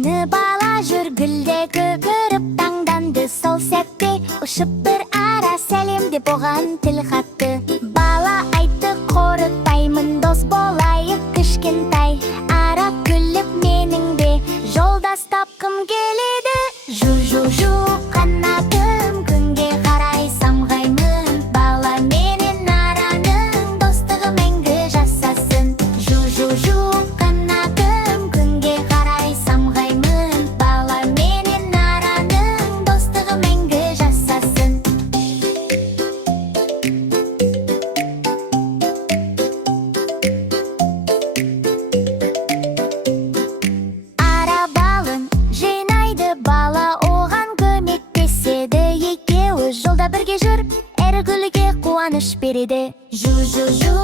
күні бала жүр гүлдегі көріп таңданды. Сол сәтте ұшып бір ара сәлем деп оған тіл қатты. Бала айтты, қорықпаймын, дос болайық кішкентай. Ара күліп, менің де жолдас тапқым келеді. Жу-жу-жу қанатым, күнге қарай самғаймын. Бала менен араның достығы мәңгі жасасын. Жу-жу-жу қанатым, күнге қарай самғаймын. Бала менен араның достығы мәңгі жасасын. Ара балын жинайды, бала оған көмектеседі. Екеуі жолда бірге жүріп, әр гүлге қуаныш береді. Жу-жу-жу